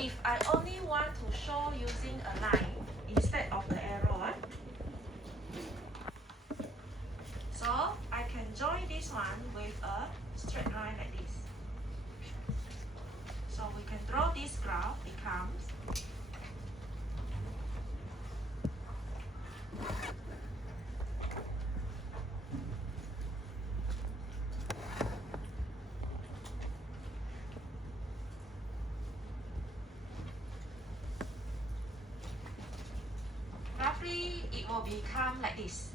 if I only want to show using a line instead of the arrow, so I can join this one with a straight line like this. So we can draw this graph becomes roughly it will become like this.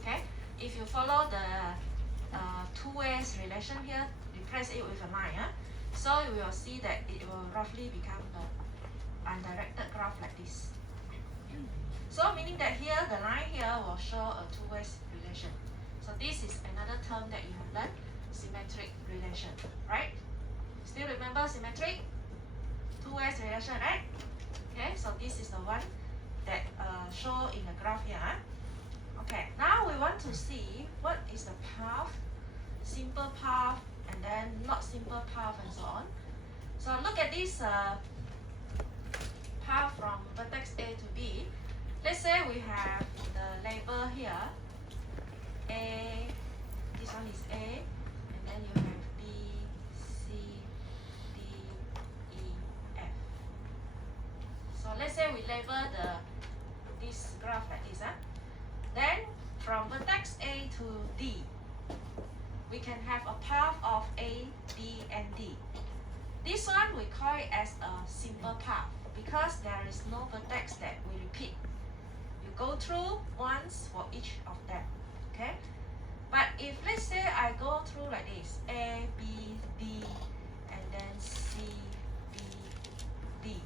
Okay, if you follow the two ways relation here, replace it with a line, so you will see that it will roughly become the undirected graph like this. So meaning that here the line here will show a two ways relation. So this is another term that you have learned, symmetric relation, right? Still remember symmetric? Two ways relation, right? Okay, so this is the one that show in the graph here. Okay, now we want to see what is the path, simple path, and then not simple path, and so on. So look at this path from vertex A to B. Let's say we have the label here, A, this one is A, and then you have B, C, D, E, F. So let's say we label this graph like this. Then from vertex A to D, we can have a path of A, B, and D. This one we call it as a simple path because there is no vertex that we repeat. You go through once for each of them. Okay? But if let's say I go through like this, A, B, D, and then C, B, D.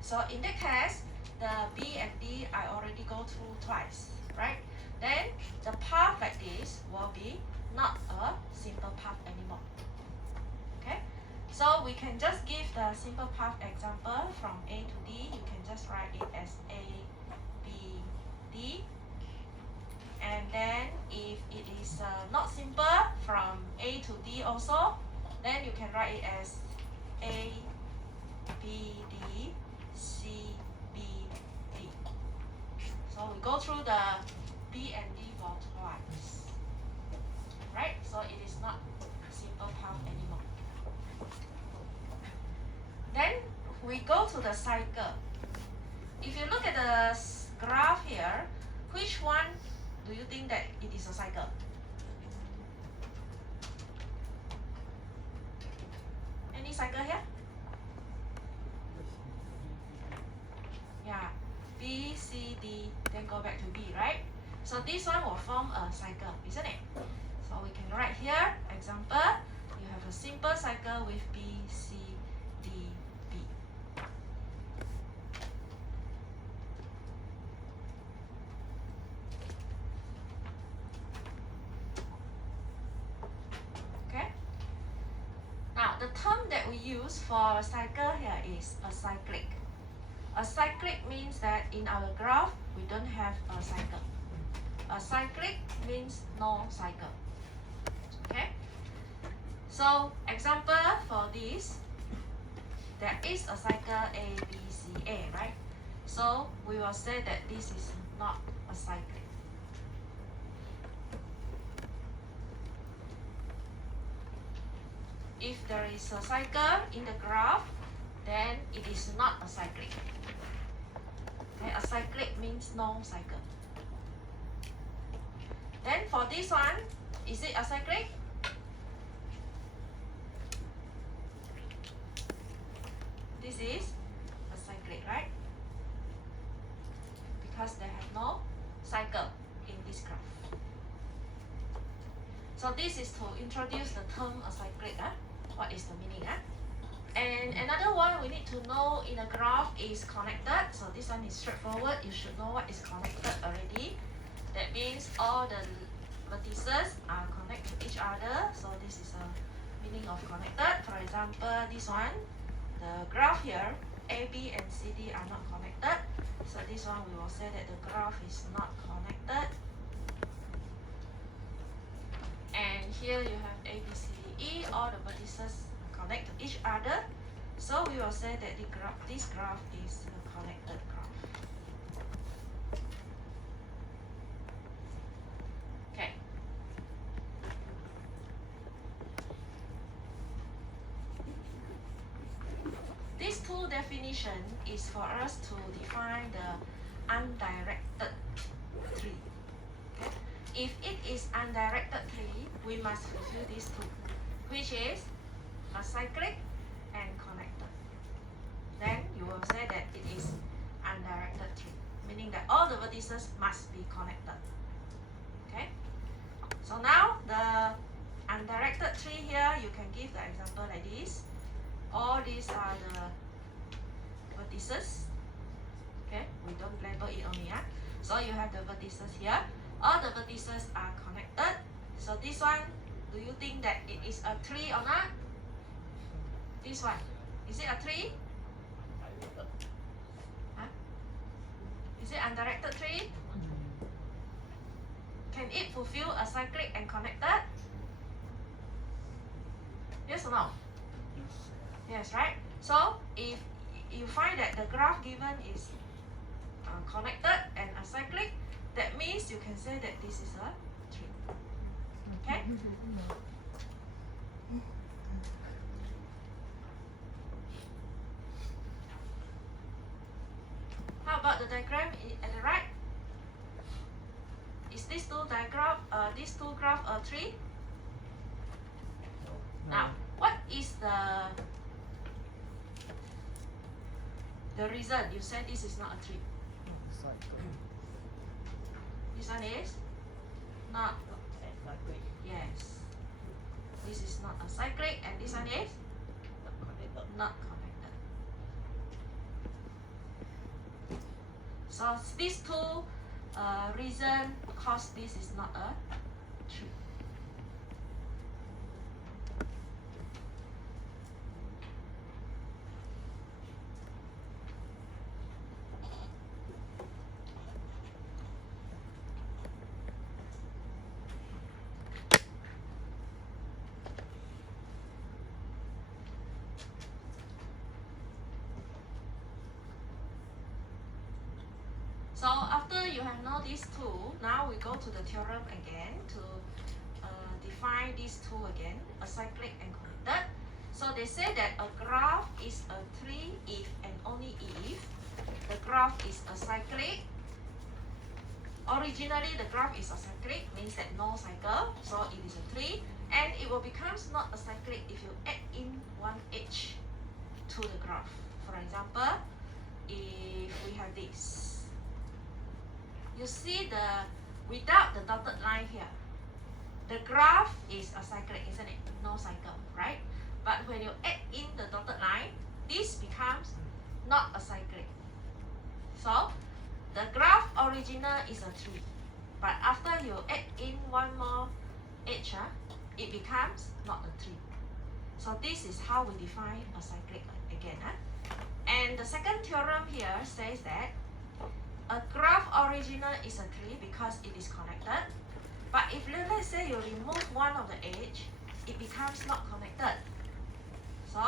So in that case, the B and D I already go through twice, right? Then the path like this will be not a simple path anymore. Okay? So we can just give the simple path example from A to D. You can just write it as A, B, D. And then if it is not simple from A to D also, then you can write it as A, B, D, C, B, D. So we go through the B and D for twice. Right? So it is not a simple path anymore. Then we go to the cycle. If you look at the graph here, which one do you think that it is a cycle? Any cycle here? Yeah, B, C, D, then go back to B, right? So this one will form a cycle, isn't it? So we can write here, example, you have a simple cycle with B, C, D, B. Okay? Now, the term that we use for a cycle here is acyclic. Acyclic means that in our graph, we don't have a cycle. Acyclic means no cycle. Okay? So, example for this, there is a cycle A, B, C, A, right? So, we will say that this is not acyclic. If there is a cycle in the graph, then it is not acyclic. Okay, acyclic means no cycle. Then for this one, is it acyclic? This is acyclic, right? Because they have no cycle in this graph. So this is to introduce the term acyclic. What is the meaning? And another one we need to know in a graph is connected. So this one is straightforward. You should know what is connected already. That means all the vertices are connected to each other. So this is a meaning of connected. For example, this one, the graph here, AB and CD are not connected. So this one we will say that the graph is not connected. And here you have A, B, C, D, E. All the vertices connect to each other. So we will say that this graph is a connected graph. Okay. These two definition is for us to define the undirected tree. Okay? If it is undirected tree, we must fulfill these two, which is acyclic and connected. Then you will say that it is undirected tree, meaning that all the vertices must be connected. Okay? So now the undirected tree here, you can give the example like this. All these are the vertices. Okay, we don't label it only. So you have the vertices here. All the vertices are connected. So this one, do you think that it is a tree or not? This one, is it a tree? Huh? Is it undirected tree? Can it fulfill acyclic and connected? Yes or no? Yes, right? So if you find that the graph given is connected and acyclic, that means you can say that this is a tree. Okay? How about the diagram at the right? Is these two graph a tree? No. Now, what is the reason you said this is not a tree? This one is not Acyclic. yes. This is not acyclic, and this one is not connected. So these two reasons cause this is not a tree. So after you have known these two, now we go to the theorem again to define these two again, acyclic and connected. So they say that a graph is a tree if and only if the graph is acyclic. Originally the graph is acyclic, means that no cycle, so it is a tree, and it will become not acyclic if you add in one edge to the graph. For example, if we have this. You see without the dotted line here, the graph is acyclic, isn't it? No cycle, right? But when you add in the dotted line, this becomes not acyclic. So the graph original is a tree, but after you add in one more edge, it becomes not a tree. So this is how we define acyclic again. And the second theorem here says that a graph original is a tree because it is connected. But if let's say you remove one of the edge, it becomes not connected. So,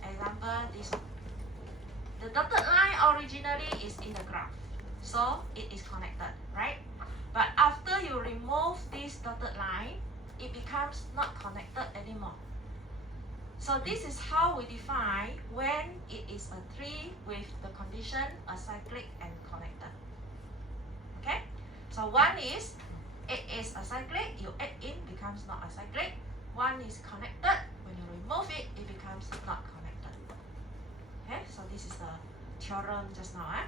example this one. The dotted line originally is in the graph, so it is connected, right? But after you remove this dotted line, it becomes not connected anymore. So this is how we define when it is a tree with the condition acyclic and connected. Okay? So one is, it is acyclic, you add in, becomes not acyclic. One is connected, when you remove it, it becomes not connected. Okay? So this is the theorem just now.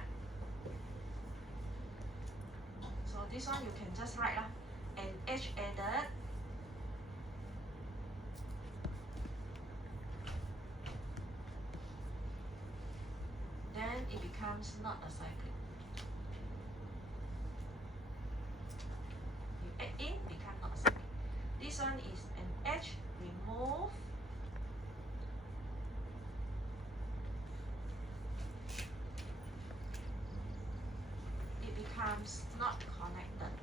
So this one you can just write an edge added then it becomes not acyclic. You add in, become not acyclic. This one is an edge remove. It becomes not connected.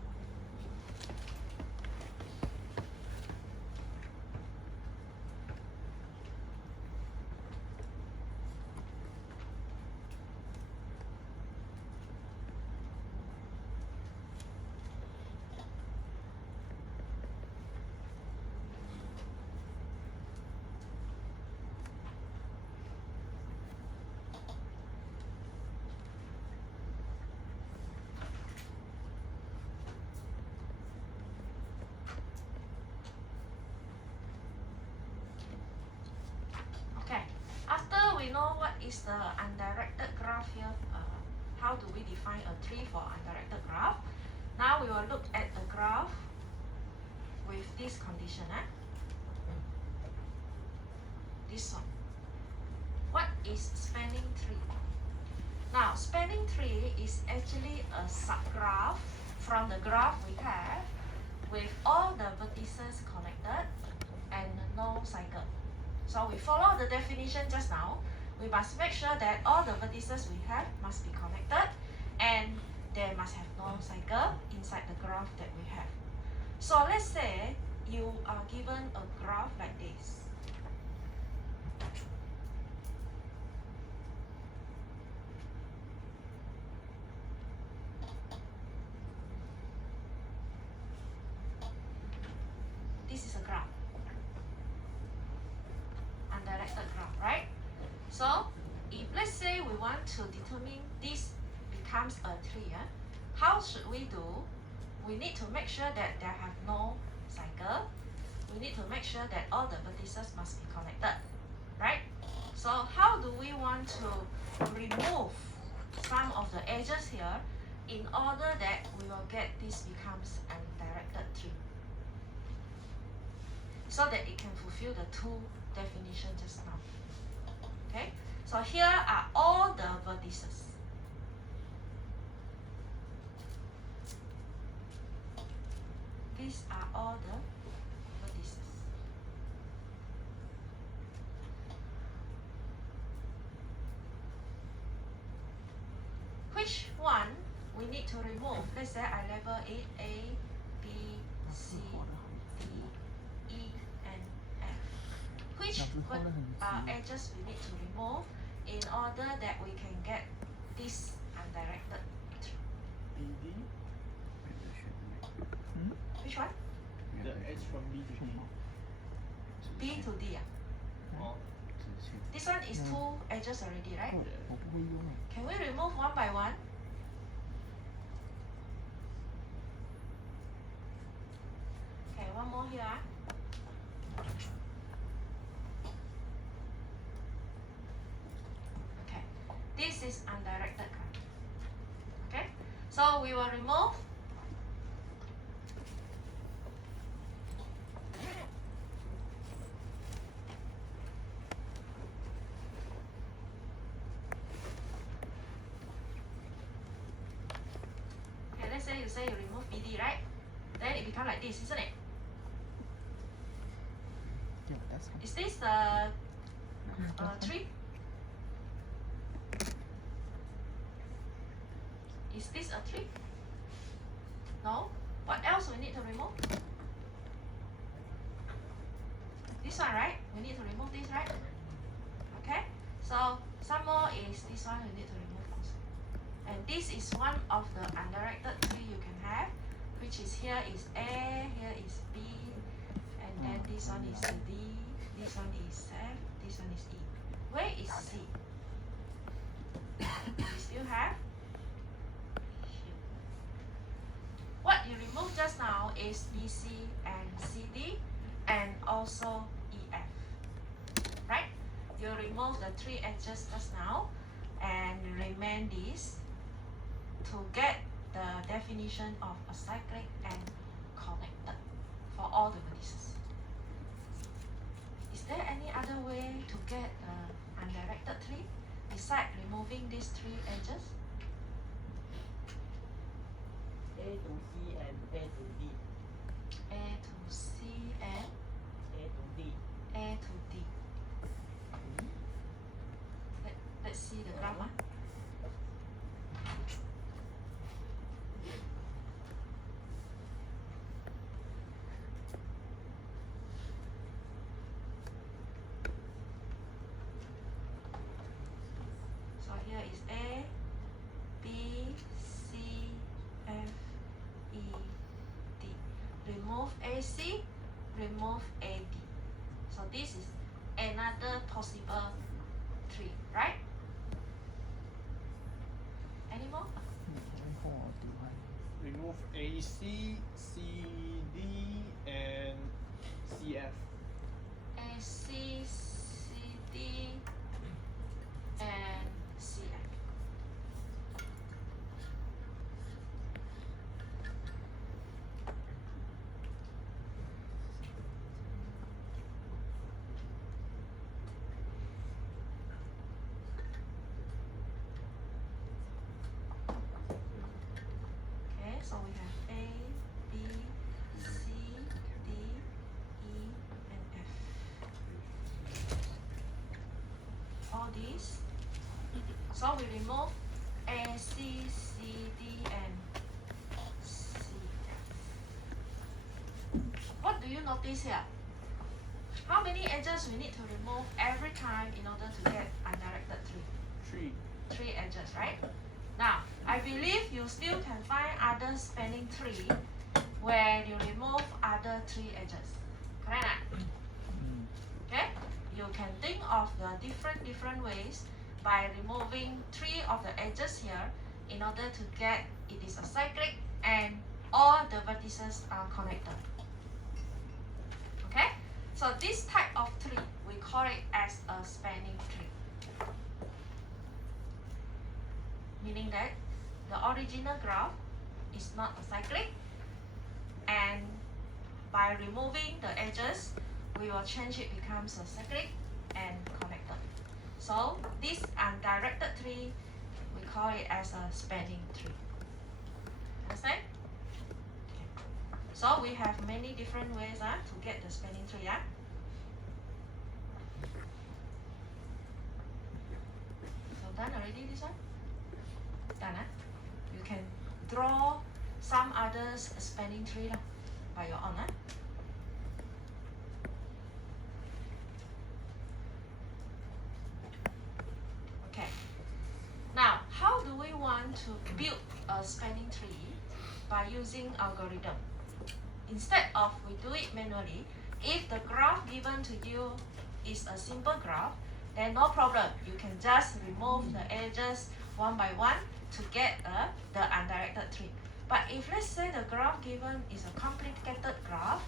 we know what is the undirected graph here. How do we define a tree for undirected graph? Now we will look at the graph with this condition. This one. What is spanning tree? Now, spanning tree is actually a subgraph from the graph we have with all the vertices connected and no cycle. So we follow the definition just now. We must make sure that all the vertices we have must be connected and there must have no cycle inside the graph that we have. So let's say you are given a graph like this. This is a graph, undirected graph, right? So if let's say we want to determine this becomes a tree, how should we do? We need to make sure that there have no cycle. We need to make sure that all the vertices must be connected, right? So how do we want to remove some of the edges here in order that we will get this becomes undirected tree, so that it can fulfill the two definitions just now. Okay, so here are all the vertices. These are all the vertices. Which one we need to remove? Let's say I label it A, B, C, D, E, and F. Which edges we need to remove in order that we can get this undirected tree? Which one? The edge from B to D. B to D. This one is two edges already, right? Can we remove one by one? Okay, one more here. Okay, this is undirected graph. Okay, so we will remove you say you remove BD, right? Then it becomes like this, isn't it? Is this the tree? Is this a tree? No? What else we need to remove? This one, right? We need to remove this, right? Okay? So some more is this one we need to remove also. And this is one of the undirected tree you can have, which is here is A, here is B, and then this one is D, this one is F, this one is E. Where is C? We still have here. What you removed just now is BC and CD and also EF, right? You remove the three edges just now and remain this to get the definition of a cyclic and connected for all the vertices. Is there any other way to get the undirected tree besides removing these three edges? A to C and A to D. A to C and A to D. A to D. Let's see the graph. So here is A, B, C, F, E, D. Remove AC, remove AD. So this is another possible tree, right? Any more? Remove AC, CD, and CF. AC, CD, all these. So we remove A, C, C, D, and C. What do you notice here? How many edges we need to remove every time in order to get undirected tree? 3. 3 edges, right? Now, I believe you still can find other spanning tree where you remove other 3 edges. Correct? Okay? You can think of the different ways by removing 3 of the edges here in order to get it is a cyclic and all the vertices are connected. Okay? So this type of tree, we call it as a spanning tree. Meaning that the original graph is not a cyclic, and by removing the edges, we will change it becomes a cyclic and connected. So this undirected tree, we call it as a spanning tree. Understand? Okay. So we have many different ways to get the spanning tree. So done already this one? Done. You can draw some other spanning tree by your own. Okay. Now, how do we want to build a spanning tree by using algorithm? Instead of we do it manually, if the graph given to you is a simple graph, then no problem. You can just remove the edges one by one to get the undirected tree. But if let's say the graph given is a complicated graph,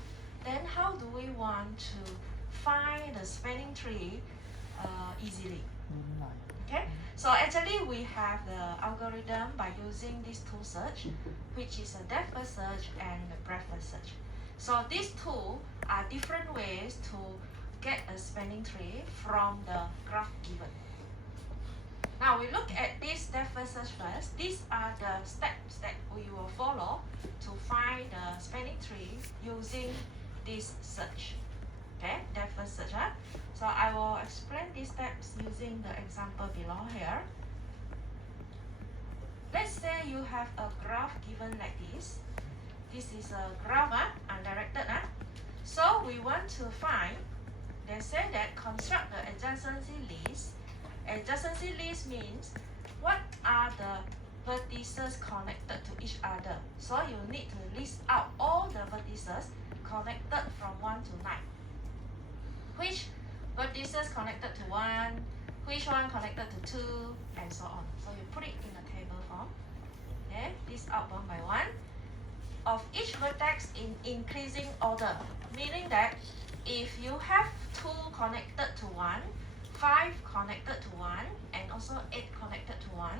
then how do we want to find the spanning tree easily? Okay, so actually we have the algorithm by using these two search, which is a depth first search and the breadth first search. So these two are different ways to get a spanning tree from the graph given. Now we look at this depth first search first. These are the steps that we will follow to find the spanning tree using this search. Okay, depth first search. So I will explain these steps using the example below here. Let's say you have a graph given like this. This is a graph undirected. So we want to find, they say that construct the adjacency list. Adjacency list means what are the vertices connected to each other. So you need to list out all the vertices connected from 1 to 9. Which vertices connected to 1, which one connected to 2, and so on. So you put it in a table form. Okay, list out one by one. Of each vertex in increasing order, meaning that if you have 2 connected to 1, 5 connected to 1, and also 8 connected to 1.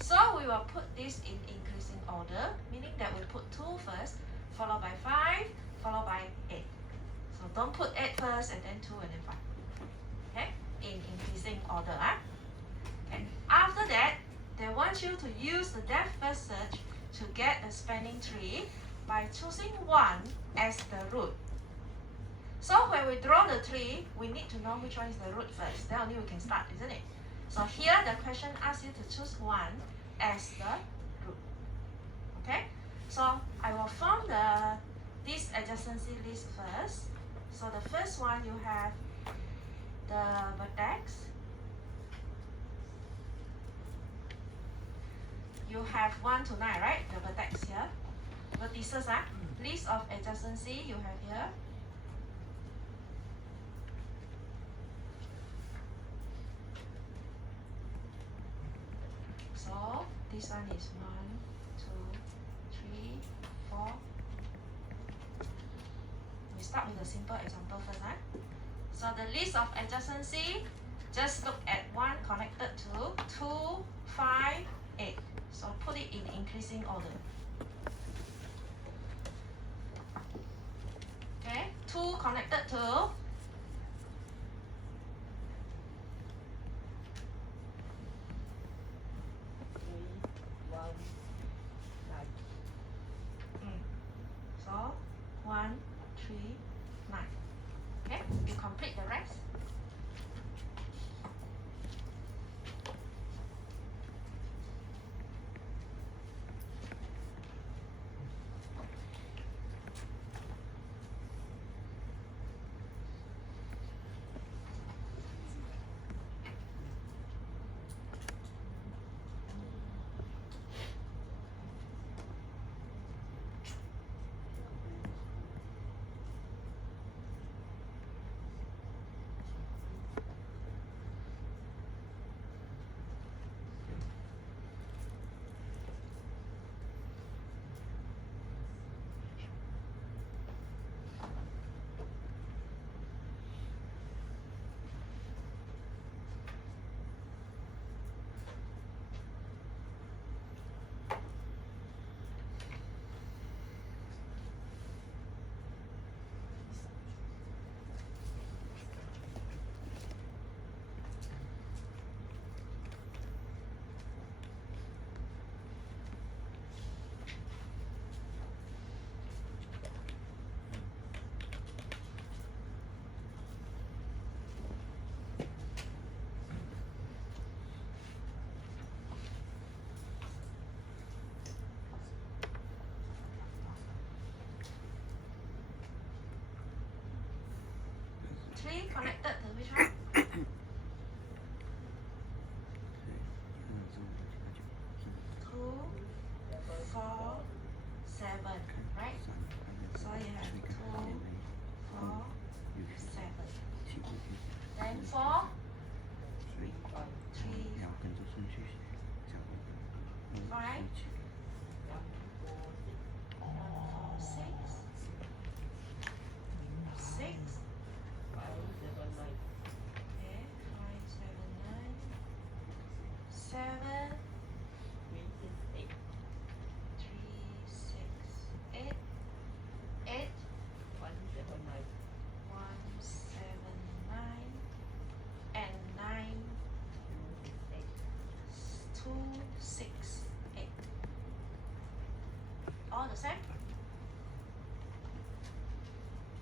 So we will put this in increasing order, meaning that we put 2 first, followed by 5, followed by 8. So don't put 8 first and then 2 and then 5. Okay, in increasing order. Okay. After that, they want you to use the depth first search to get a spanning tree by choosing 1 as the root. So when we draw the tree, we need to know which one is the root first. Then only we can start, isn't it? So here the question asks you to choose 1 as the root. Okay? So I will form this adjacency list first. So the first one, you have the vertex. You have 1 to 9, right? The vertex here. Vertices, list of adjacency you have here. So this one is 1, 2, 3, 4. We start with a simple example first. So the list of adjacency, just look at 1 connected to 2, 5, 8. So put it in increasing order. Okay, 2 connected to 1, 3, 9. Okay, you complete the rest. connected to which one? 2, 4, 7, right? So you have 2, 4, 7. Then 4, 3, 5, 6. Okay, 5, 7, 9. 7, 3, 6, 8. 8, 1, 7, 9. And 9, 2, 6, 8. All the same?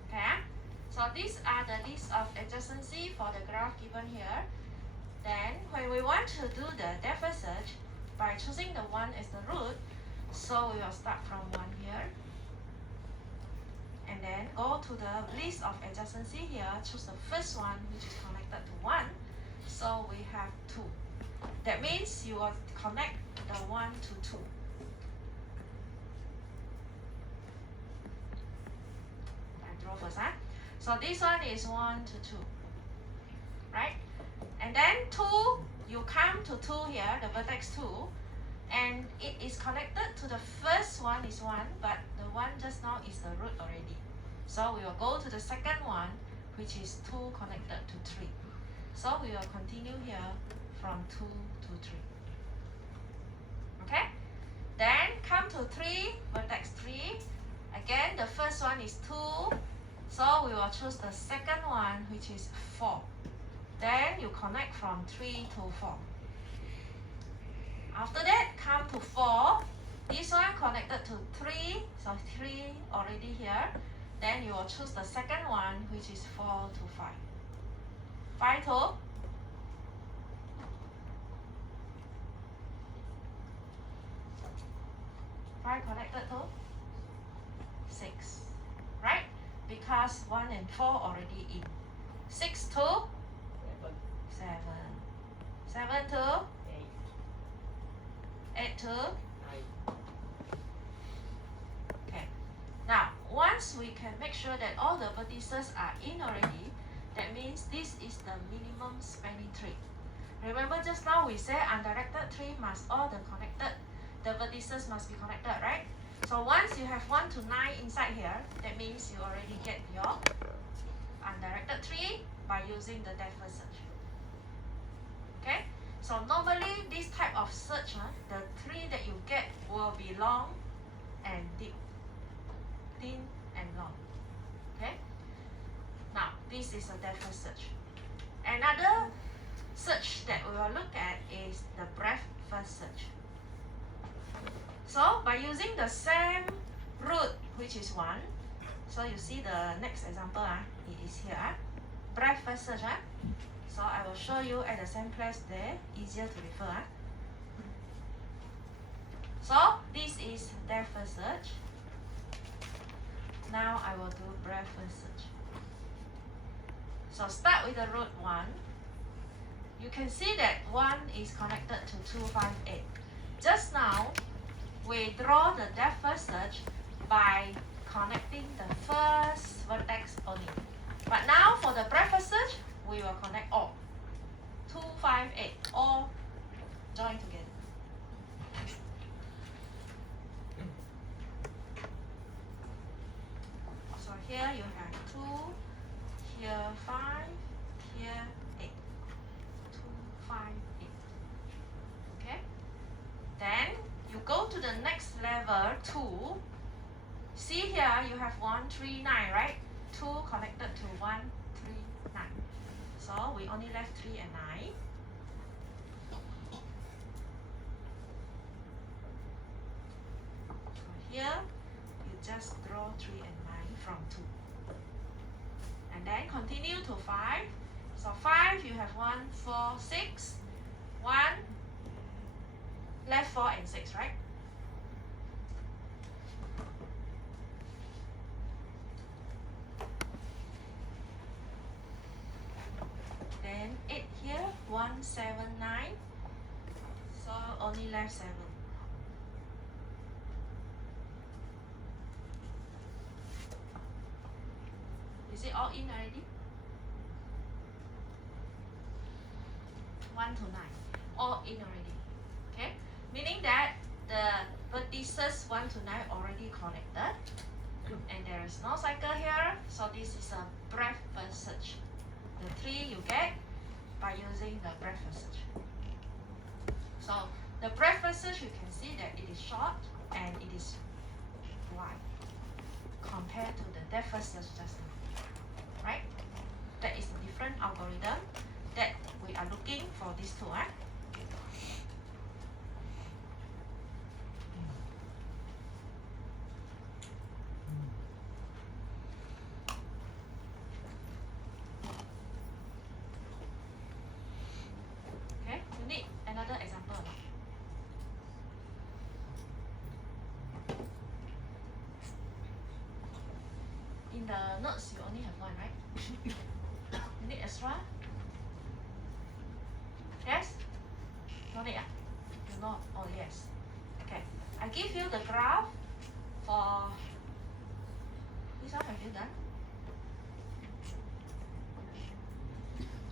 Okay, so these are the list of adjacency for the graph given here. Then when we want to do the depth first search by choosing the 1 as the root, so we will start from 1 here. And then go to the list of adjacency here, choose the first one which is connected to 1. So we have 2. That means you will connect the 1 to 2. I draw first, huh? So this one is 1 to 2, right? And then 2, you come to 2 here, the vertex 2, and it is connected to the first one is 1, but the 1 just now is the root already. So we will go to the second one, which is 2 connected to 3. So we will continue here from 2 to 3. Okay? Then come to 3, vertex 3. Again, the first one is 2. So we will choose the second one, which is 4. Then you connect from 3 to 4. After that, come to 4. This one connected to 3. So 3 already here. Then you will choose the second one, which is 4 to 5. 5 to 5 connected to 6. Right? Because 1 and 4 already in. 6 to 7. 7 to 8 to 9. Okay. Now, once we can make sure that all the vertices are in already, that means this is the minimum spanning tree. Remember just now we said undirected tree must all the connected, the vertices must be connected, right? So once you have 1 to 9 inside here, that means you already get your undirected tree by using the depth first search. Okay? So normally this type of search, the tree that you get will be long and deep, thin and long. Okay? Now this is a depth first search. Another search that we will look at is the breadth first search. So by using the same root, which is 1, so you see the next example, it is here, breadth first search. So I will show you at the same place there, easier to refer. So this is depth first search. Now I will do breadth first search. So start with the root 1. You can see that 1 is connected to 2, 5, 8. Just now, we draw the depth first search by connecting the first vertex only. But now for the breadth first search, we will connect all. 2, 5, 8, all join together. So here you have 2, here 5, here 8. 2, 5, 8. Okay? Then you go to the next level, 2. See here you have 1, 3, 9, right? 2 connected to 1, 3, 9. So we only left 3 and 9. So here you just draw 3 and 9 from 2. And then continue to 5. So 5 you have 1, 4, 6. 1, left 4 and 6, right? 179. So only left 7. Is it all in already? 1 to 9. All in already. Okay? Meaning that the vertices 1 to 9 already connected. And there is no cycle here. So this is a breadth passage. The 3 you get by using the breadth passage. So the breadth passage, you can see that it is short and it is wide compared to the depth passage just now. Right? That is a different algorithm that we are looking for these two. Okay, you need another example. In the notes, you only have one, right? You need extra? Yes? No need. You know? Oh, yes. Okay. I give you the graph for this one. Have you done?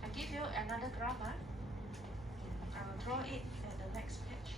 I give you another graph. I will draw it at the next page.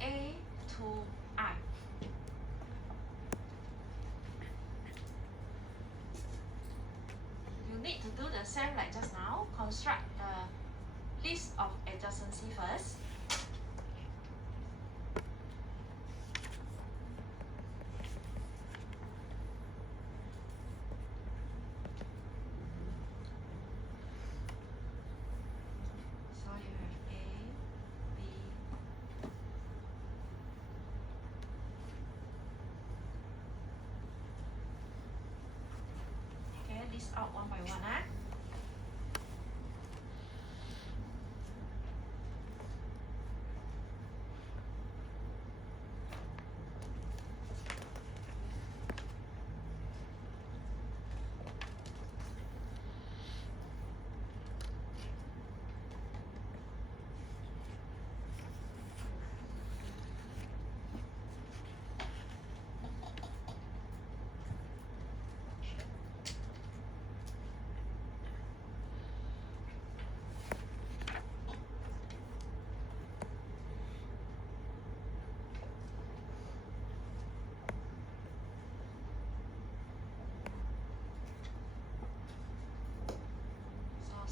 A to I. You need to do the same like just now. Construct the list of adjacency first. So you have A, B, okay, list out one by one.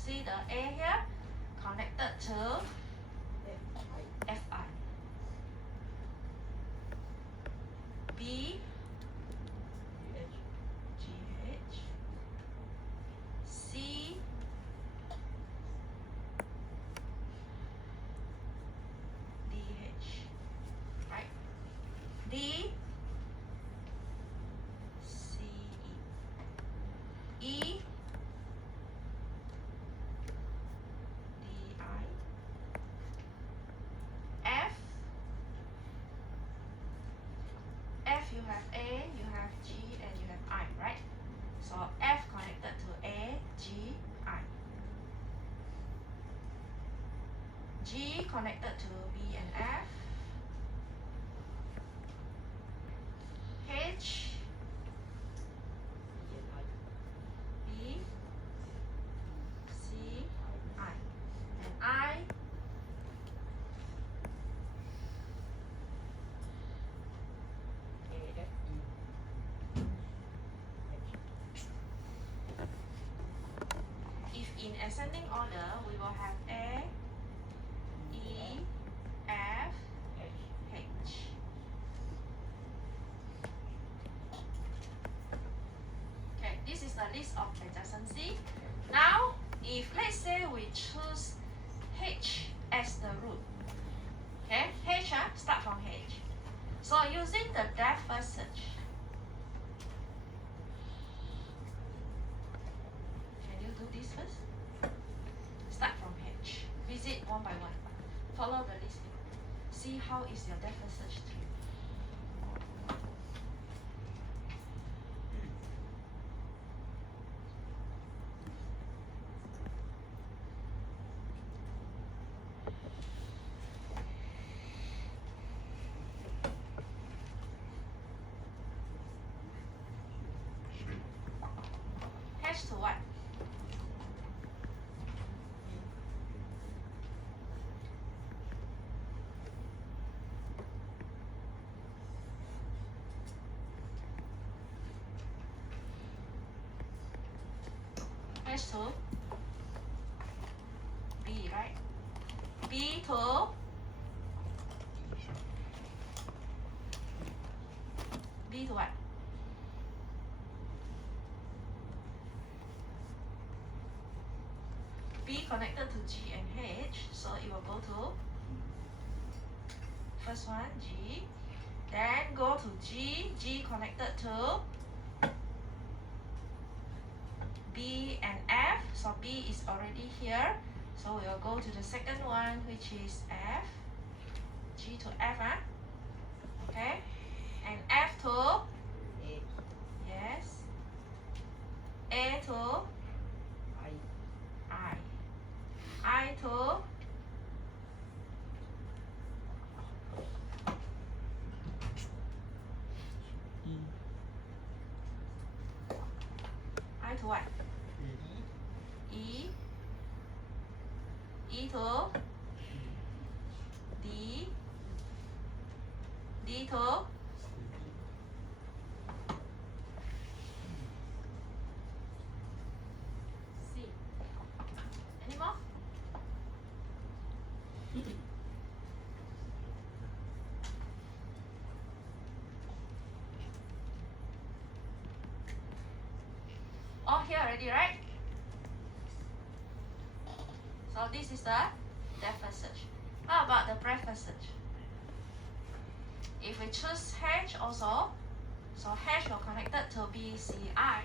See the A here connected to Fi. B, GH, C, DH, right? D, C, E, E, F, you have A, you have G, and you have I, right? So F connected to A, G, I. G connected to B and F. H, B in ascending order, we will have A, E, F, H. Okay, this is the list of adjacency. Now, if let's say we choose H as the root, okay, H, start from H. So using the depth first search, can you do this first? Start from H, visit one by one, follow the list, see how is your depth first search tree. H to what? H to B, right? B to B to what? B connected to G and H, so it will go to first one G, then go to G, G connected to B and F, so B is already here, so we will go to the second one, which is F, G to F, okay, and F to yes, A to I to I to what? E. E to D. D to C. Any more? All here already, right? So this is the depth first search. How about the breadth first search? If we choose H also, so H will connected to BCI.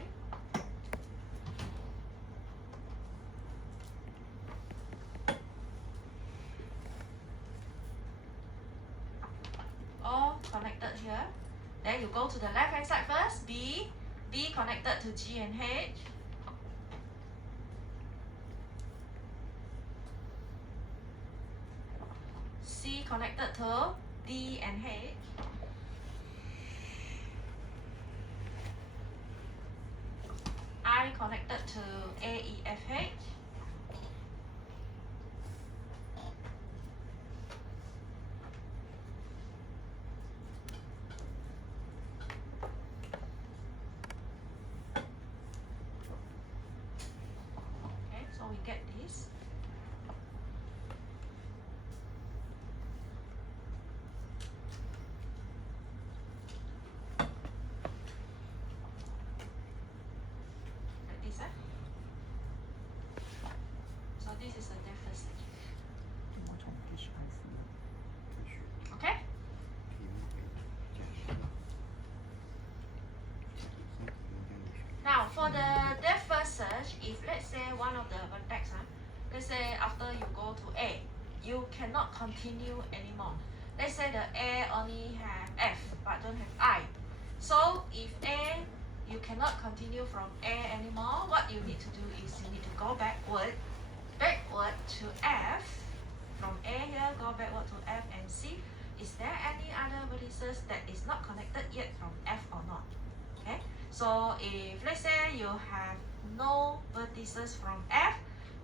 All connected here. Then you go to the left hand side first, B connected to G and H. C connected to D and H. I connected to A, E, F, H. Okay, so we get this. Like this, So this is the depth first search. Okay? Now for the depth first search, if let's say one of the vertex, let's say after you go to A, you cannot continue anymore. Let's say the A only have F but don't have I. So if A, you cannot continue from A anymore, what you need to do is you need to go backward to F. From A here, go backward to F and see is there any other vertices that is not connected yet from F or not. Okay, so if let's say you have no vertices from F,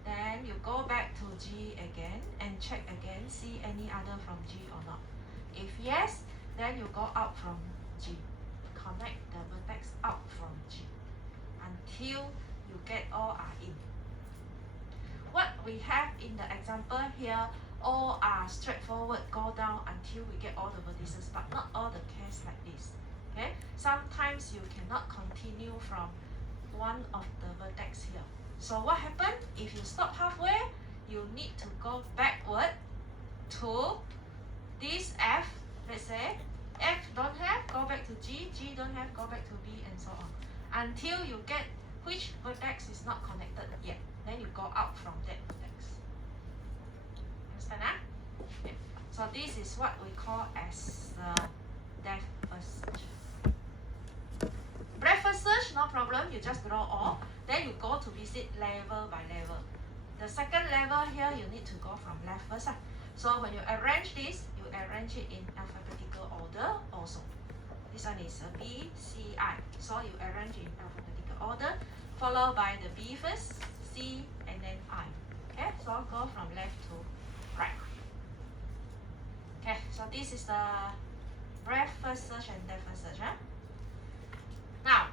then you go back to G again and check again, see any other from G or not. If yes, then you go out from G, connect the vertex out from G until you get all are in. we have in the example here, all are straightforward, go down until we get all the vertices, but not all the case like this. Okay, sometimes you cannot continue from one of the vertex here. So what happened? If you stop halfway, you need to go backward to this F. Let's say F don't have, go back to G, G don't have, go back to B, and so on, until you get which vertex is not connected yet. Then you go out from that vertex. Understand? Okay. So this is what we call as depth first search. Breadth first search, no problem. You just draw all. Then you go to visit level by level. The second level here, you need to go from left first. So when you arrange this, you arrange it in alphabetical order also. This one is B, C, I. So you arrange in alphabetical order, followed by the B first, C, and then I. Okay, so go from left to right. Okay, so this is the breadth first search and depth first search. Now,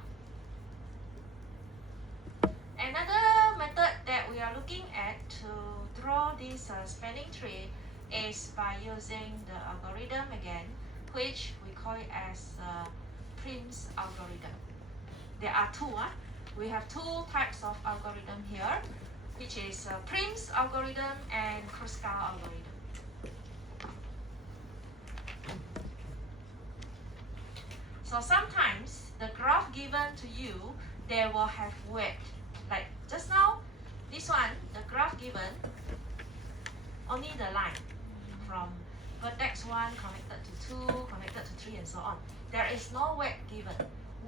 another method that we are looking at to draw this spanning tree is by using the algorithm again, which we call it as Prim's algorithm. There are two. We have two types of algorithm here, which is Prim's algorithm and Kruskal algorithm. So sometimes the graph given to you, they will have weight. Like just now, this one, the graph given, only the line from vertex 1 connected to 2, connected to 3, and so on. There is no weight given.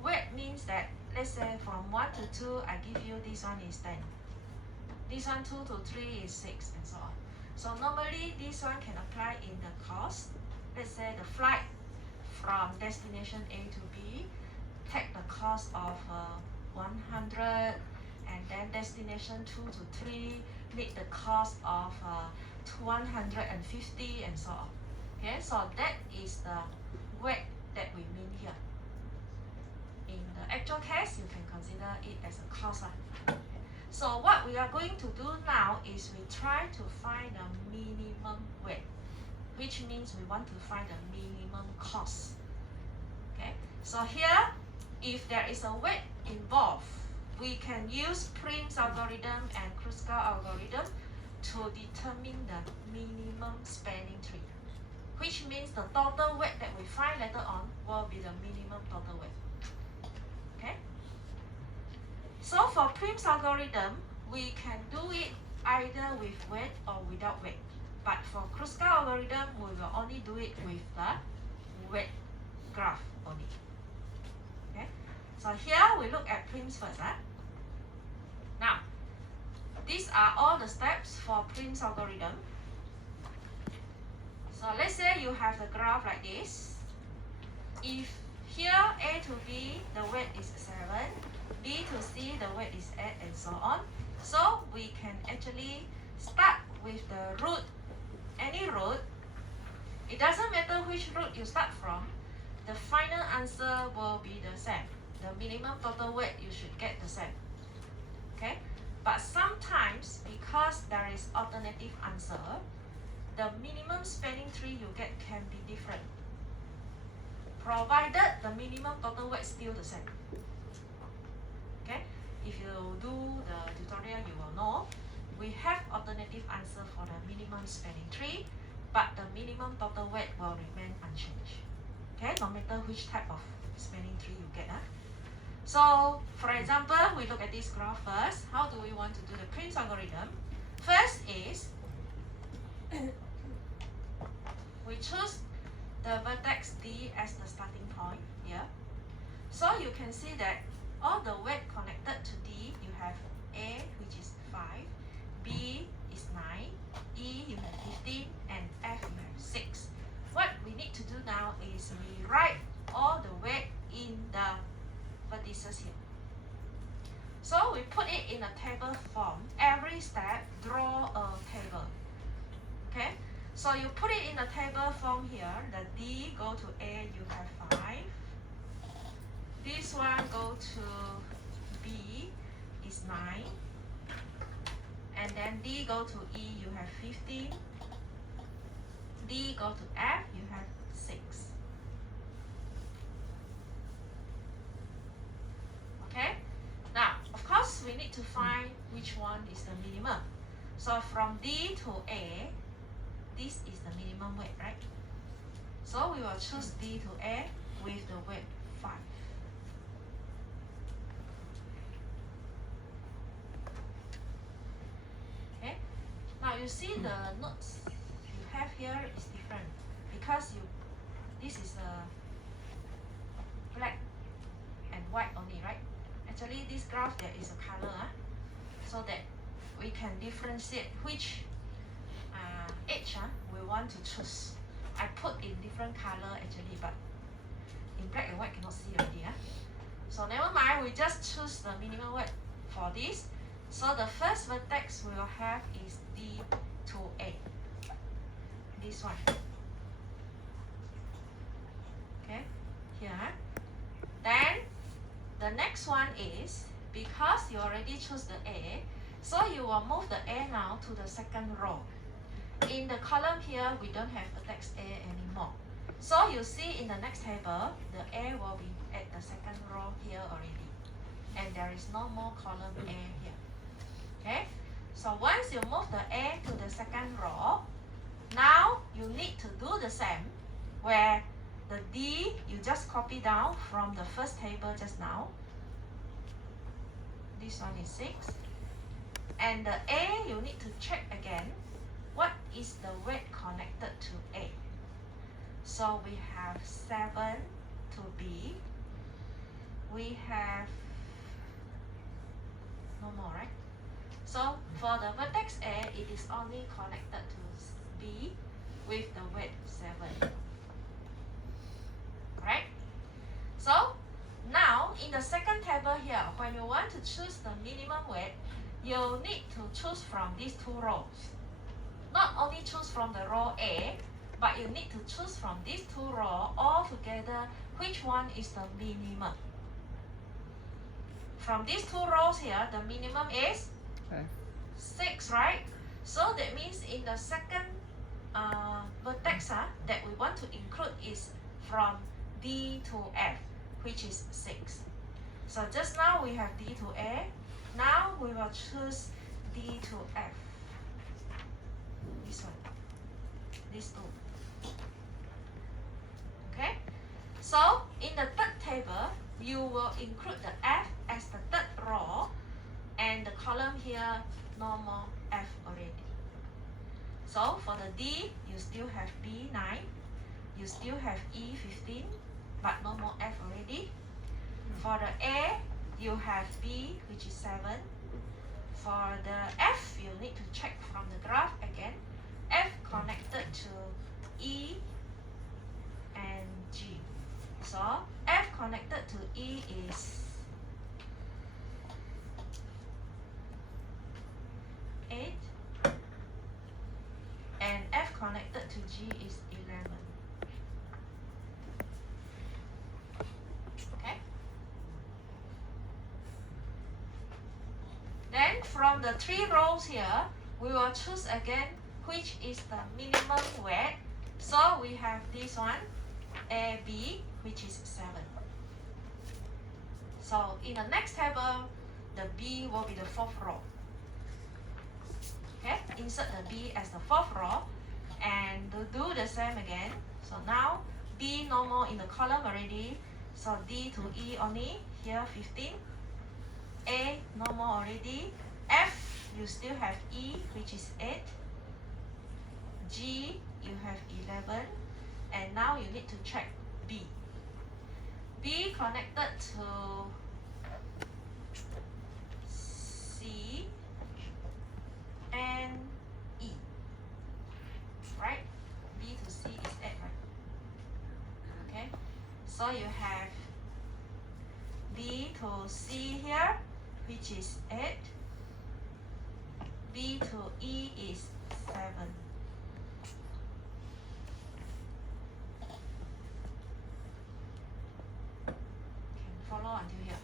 Weight means that, let's say from 1 to 2, I give you this one is 10. This one 2 to 3 is 6, and so on. So normally this one can apply in the cost. Let's say the flight from destination A to B, take the cost of 100, and then destination 2 to 3 need the cost of 150, and so on. Okay, so that is the weight that we mean here. In the actual case, you can consider it as a cost. So what we are going to do now is we try to find the minimum weight, which means we want to find the minimum cost. Okay, so here, if there is a weight involved, we can use Prim's algorithm and Kruskal algorithm to determine the minimum spanning tree, which means the total weight that we find later on will be the minimum total weight. Okay? So for Prim's algorithm, we can do it either with weight or without weight. But for Kruskal algorithm, we will only do it with the weight graph only. Okay? So here we look at Prim's first. Now, these are all the steps for Prim's algorithm. So let's say you have the graph like this. If here A to B, the weight is 7, B to C, the weight is 8, and so on. So we can actually start with the root, any root. It doesn't matter which root you start from, the final answer will be the same. The minimum total weight, you should get the same. Okay? But sometimes, because there is alternative answer, the minimum spanning tree you get can be different, provided the minimum total weight is still the same. Okay? If you do the tutorial, you will know we have alternative answer for the minimum spanning tree, but the minimum total weight will remain unchanged. Okay? No matter which type of spanning tree you get. So, for example, we look at this graph first. How do we want to do the Prim's algorithm? First is, we choose the vertex D as the starting point here. So you can see that all the weight connected to D, you have A, which is 5, B is 9, E, you have 15, and F, you have 6. What we need to do now is we write all the weight in the vertices here. So we put it in a table form. Every step, draw a table. Okay? So you put it in a table form here. The D go to A, you have 5. This one go to B is 9. And then D go to E, you have 15. D go to F, you have 6. Okay? Now, of course, we need to find which one is the minimum. So from D to A, this is the minimum weight, right? So we will choose D to A with the weight 5. Okay? Now you see the notes you have here is different because this is a black and white only, right? Actually, this graph there is a color, so that we can differentiate which edge we want to choose. I put in different color actually, but in black and white cannot see already. So never mind, we just choose the minimum weight for this. So the first vertex we will have is D to A. This one. Okay, here. Then the next one is, because you already choose the A, so you will move the A now to the second row. In the column here, we don't have vertex A anymore. So you see in the next table, the A will be at the second row here already. And there is no more column A here. Okay? So once you move the A to the second row, now you need to do the same, where the D you just copy down from the first table just now. This one is 6. And the A you need to check again, what is the weight connected to A? So we have 7 to B. We have no more, right? So for the vertex A, it is only connected to B with the weight 7. Right? So now in the second table here, when you want to choose the minimum weight, you need to choose from these two rows. Not only choose from the row A, but you need to choose from these two rows all together which one is the minimum. From these two rows here, the minimum is 6, right? So that means in the second vertex that we want to include is from D to F, which is 6. So just now we have D to A. Now we will choose D to F. This one. These two. Okay? So in the third table, you will include the F as the third row, and the column here, no more F already. So for the D, you still have B 9, you still have E 15, but no more F already. For the A, you have B, which is 7. For the F, you need to check from the graph again. F connected to E and G. So F connected to E is 8, and F connected to G is 11. Okay? Then from the 3 rows here, we will choose again which is the minimum weight. So we have this one, AB, which is 7. So in the next table, the B will be the 4th row. Okay, insert the B as the 4th row and do the same again. So now B no more in the column already. So D to E only, here 15. A no more already. F you still have E, which is 8. G you have 11. And now you need to check B. B connected to C and E, right? B to C is 8, right? Okay, so you have B to C here, which is 8. B to E is 7. Can follow until here?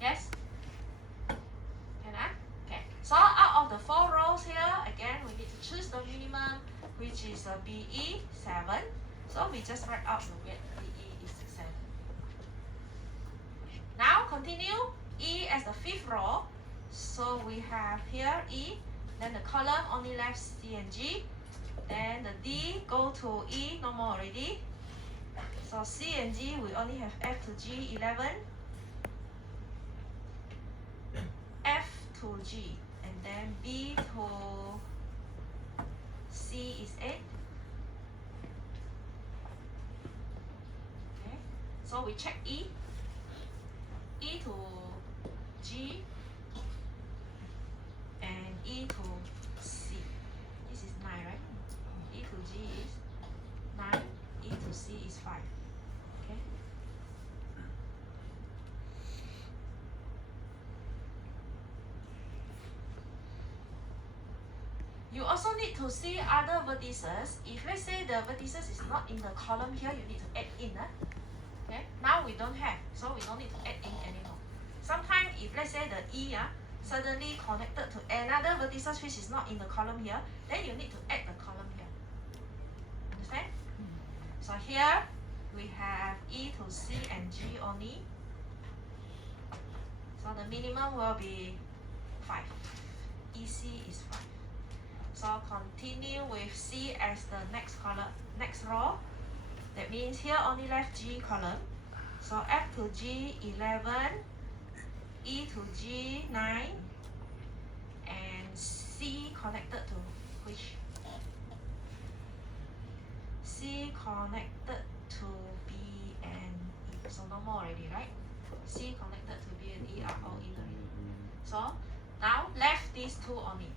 Yes? Can I? choose the minimum, which is BE 7. So we just write out the weight BE is 7. Now continue E as the fifth row. So we have here E, then the column only left C and G. Then the D go to E, no more already. So C and G, we only have F to G 11, F to G, and then B to C is 8. Okay, so we check E, E to G, and E to C. This is 9, right? E to G is 9, E to C is 5. Okay. You also need to see other vertices. If let's say the vertices is not in the column here, you need to add in. Okay. Now we don't have, so we don't need to add in anymore. Sometimes if let's say the E suddenly connected to another vertices which is not in the column here, then you need to add the column here. Understand? So here we have E to C and G only. So the minimum will be 5. EC is 5. So continue with C as the next column, next row. That means here only left G column. So F to G 11, E to G 9, and C connected to which? C connected to B and E. So no more already, right? C connected to B and E are all in already. So now left these two only.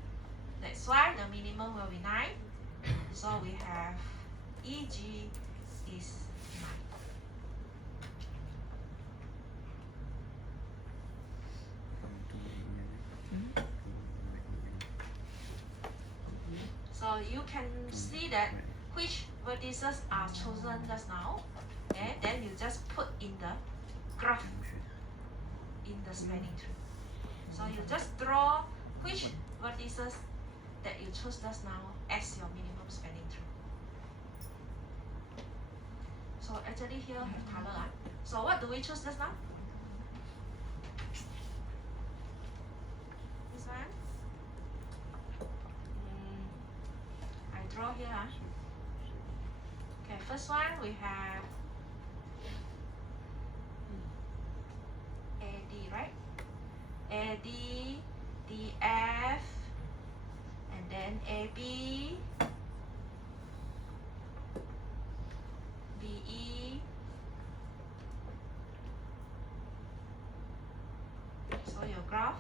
That's why the minimum will be 9. So we have EG is 9. So you can see that which vertices are chosen just now. Okay, then you just put in the graph in the spanning tree. So you just draw which vertices that you choose just now as your minimum spanning tree. So actually here have color. So what do we choose just now? This one? I draw here. Okay, first one we have AD, right? AD, DF, and then AB, BE. So your graph.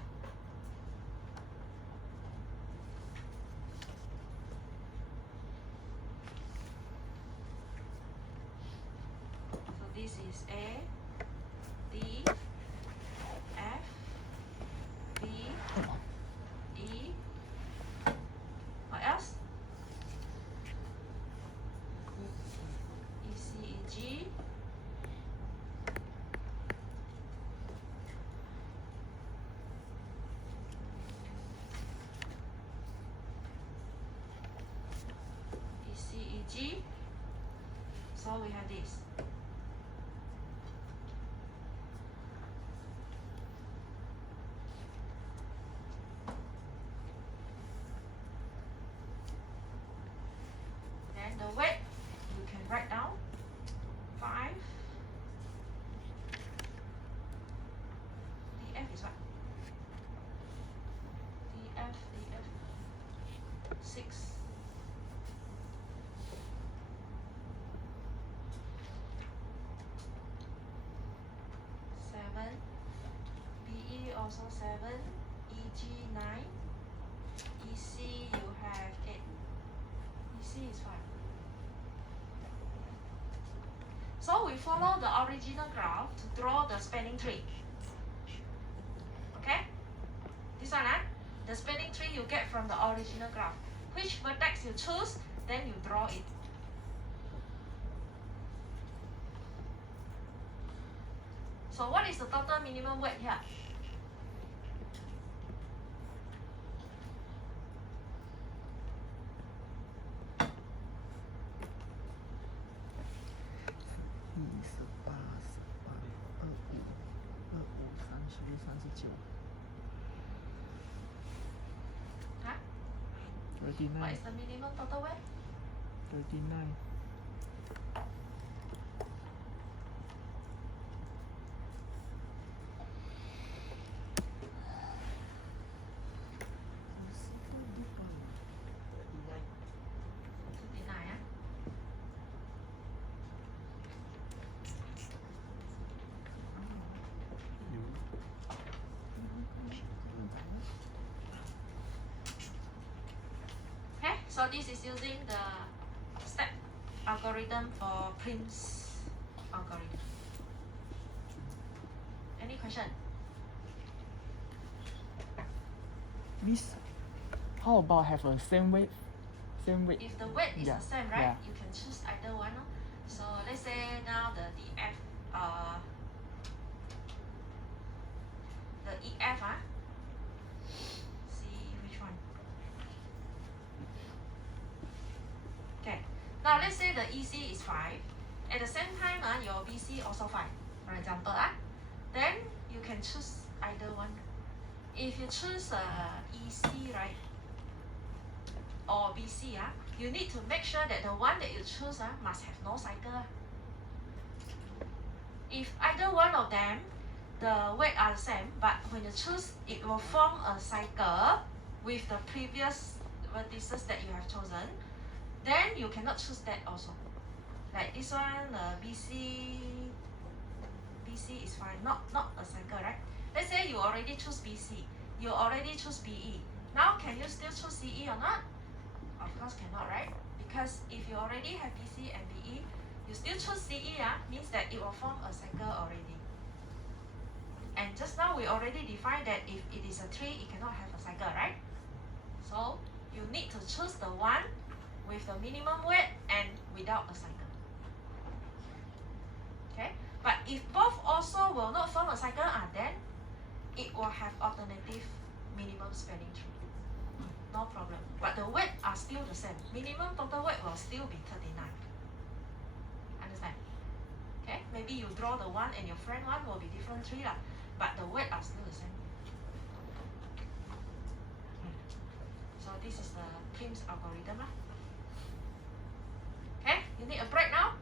So this is A, D, F, B, E. What else? ECEG. ECEG. So we have this. Then the weight you can write down 5. DF is what? DF 6. 7. BE also 7. EG 9. EC you have 8. EC is 5. So we follow the original graph to draw the spanning tree. Okay? This one, the spanning tree you get from the original graph. Which vertex you choose, then you draw it. So what is the total minimum weight here? 39。Huh? 39. What is the minimum total weight? 39. Okay, so this is using the step algorithm for Prim's algorithm. Any question? Miss, how about have a same weight? Same weight. If the weight is Yeah, the same, right? yeah. You can choose either one. No? So let's say now the DF, the EF, see which one. Okay. Now let's say the EC is 5. At the same time, your BC also 5. For example, then you can choose either one. If you choose EC, right, or BC, you need to make sure that the one that you choose must have no cycle. If either one of them, the weight are the same, but when you choose, it will form a cycle with the previous vertices that you have chosen, then you cannot choose that also. Like this one, BC is fine, not a cycle, right? Let's say you already choose BC, you already choose BE. Now can you still choose CE or not? Of course cannot, right? Because if you already have BC and BE, you still choose CE, means that it will form a cycle already. And just now we already defined that if it is a 3, it cannot have a cycle, right? So you need to choose the one with the minimum weight and without a cycle. Okay? But if both also will not form a cycle, then it will have alternative minimum spanning tree. No problem. But the weight are still the same. Minimum total weight will still be 39. Understand? Okay? Maybe you draw the one and your friend one will be different tree, but the weight are still the same. So this is the Prim's algorithm. Okay? You need a break now?